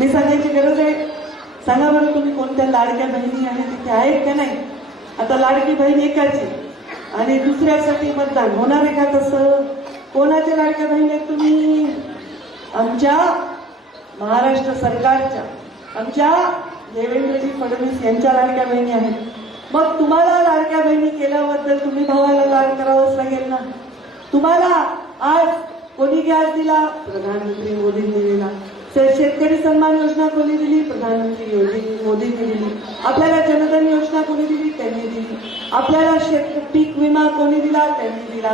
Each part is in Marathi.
मी सांगायची गरज आहे सांगा बरं तुम्ही कोणत्या लाडक्या बहिणी आहे तिथे आहेत का नाही आता लाडकी बहीण एकाची आणि दुसऱ्यासाठी मतदान होणार आहे का तसं कोणाच्या लाडक्या बहिणी आहेत तुम्ही आमच्या महाराष्ट्र सरकारच्या आमच्या देवेंद्रजी फडणवीस यांच्या लाडक्या बहिणी आहेत मग तुम्हाला लाडक्या बहिणी केल्याबद्दल तुम्ही भावाला लाड करावंच लागेल ना तुम्हाला आज कोणी गॅस दिला प्रधानमंत्री मोदींनी दिला सन्मान योजना कोणी दिली प्रधानमंत्री मोदींनी दिली आपल्याला जनधन योजना कोणी दिली त्यांनी दिली आपल्याला शेत पीक विमा कोणी दिला त्यांनी दिला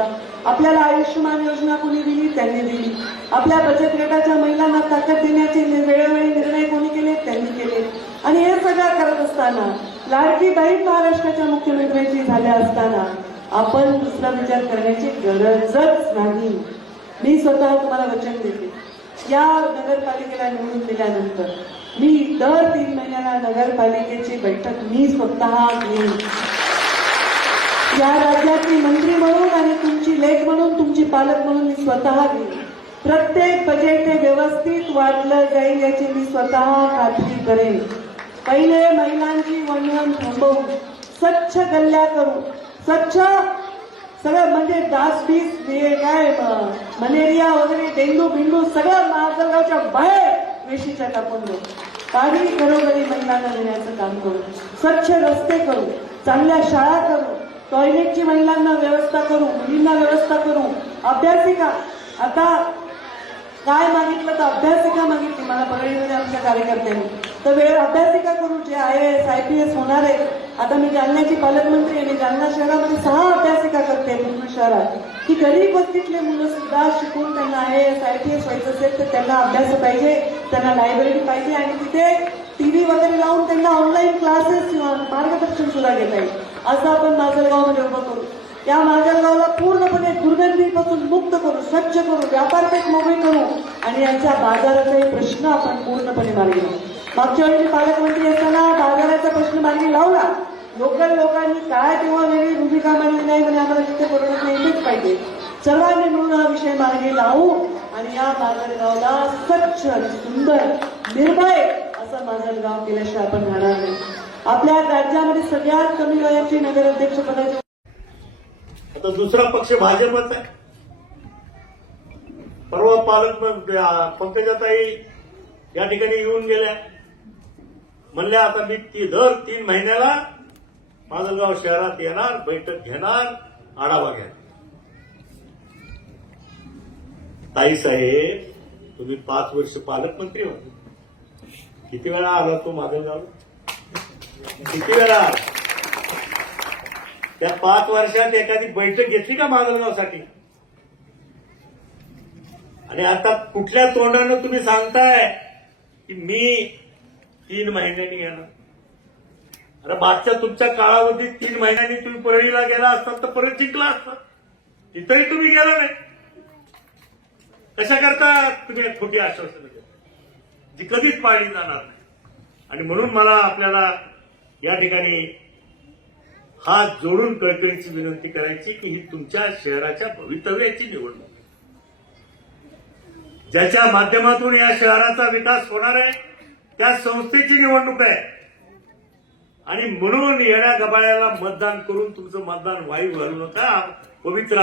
आपल्याला आयुष्यमान योजना कोणी दिली त्यांनी दिली आपल्या बचत गटाच्या महिलांना ताकद देण्याचे वेळोवेळी निर्णय कोणी केले त्यांनी केले आणि हे सगळं करत असताना लाडकी बाई महाराष्ट्राच्या मुख्यमंत्र्यांची झाल्या असताना आपण दुसरा विचार करण्याची गरजच नाही मी स्वतः तुम्हाला वचन देते या नगरपालिकेला निवडून दिल्यानंतर मी दर तीन महिन्याला नगरपालिकेची बैठक मी स्वतः घेईन या राज्यातली मंत्री म्हणून आणि तुमची लेख म्हणून तुमची पालक म्हणून मी स्वतः घेईन प्रत्येक बजेट हे व्यवस्थित वाटलं जाईल याची मी स्वतः खात्री करेन पहिले महिलांची वणवण थांबवून स्वच्छ गल्ल्या करू स्वच्छ सगळं म्हणजे डास बीस काय मलेरिया वगैरे डेंगू बिंगू सगळं महासर्गाच्या बाहेर वेशीच्या टाकून देऊ काही घरोघरी महिलांना देण्याचं काम करू स्वच्छ रस्ते करू चांगल्या शाळा करू टॉयलेटची महिलांना व्यवस्था करू मुलींना व्यवस्था करू अभ्यासिका आता काय मागितलं तर अभ्यासिका मागितली मला बघायला आमच्या कार्यकर्त्यांनी तर वेळ अभ्यासिका करू जे I S I P S होणार आहे आता मी जालन्याची पालकमंत्री आहे मी जालना शहरामध्ये सहा अभ्यासिका करते मुंबई शहरात की गरीब वस्तीतले मुलं सुद्धा शिकून त्यांना आहे एस आय टी एस व्हायचं असेल तर त्यांना अभ्यास पाहिजे त्यांना लायब्ररी पाहिजे आणि तिथे टी व्ही वगैरे लावून त्यांना ऑनलाईन क्लासेस मार्गदर्शन सुद्धा घेता येईल असं आपण माजलगावमध्ये उभं करू या माजलगावला पूर्णपणे दुर्गंधीपासून मुक्त करू स्वच्छ करू व्यापारपेठ मोकळी करू आणि यांच्या बाजाराचाही प्रश्न आपण पूर्णपणे मार्गी लावू मागच्या वेळी पालकमंत्री असताना बाजाराचा प्रश्न मार्गी लावला लोकल लोकांनी काय तेव्हा वेगळी भूमिका मांडली नाही म्हणजे आम्हाला तिथे परवडत नाही पाहिजे सर्वांनी मिळून हा विषय मागे लावू आणि या माजलगावला स्वच्छ आणि सुंदर निर्भय असं गाव केल्याशिवाय आपण राहणार नाही आपल्या राज्यामध्ये सगळ्यात कमी वयाची नगराध्यक्ष पदाचे आता दुसरा पक्ष भाजपच आहे परवा पालक पंकजाताई या ठिकाणी येऊन गेल्या म्हणल्या आता मी ती दर तीन महिन्याला माजलगाव शहरात येणार बैठक घेणार आढावा घेणार साहेब तुम्ही पाच वर्ष पालकमंत्री होते किती वेळा आला तो माजलगाव किती वेळा त्या पाच वर्षात एखादी बैठक घेतली का माजलगावसाठी आणि आता कुठल्या तोंडानं तुम्ही सांगताय की मी तीन महिन्यांनी येणार अरे मागच्या तुमच्या काळावधीत तीन महिन्यांनी तुम्ही परळीला गेला असतात तर परत जिंकला असतात तिथंही तुम्ही गेला नाही कशा करता तुम्ही खोटी आश्वासन जी कधीच पाळली जाणार नाही आणि म्हणून मला आपल्याला या ठिकाणी हात जोडून कळकळीची विनंती करायची की ही तुमच्या शहराच्या भवितव्याची निवडणूक ज्याच्या माध्यमातून या शहराचा विकास होणार आहे त्या संस्थेची निवडणूक आहे आणि म्हणून येण्या गबाळ्याला मतदान करून तुमचं मतदान वाईट घालू नका पवित्र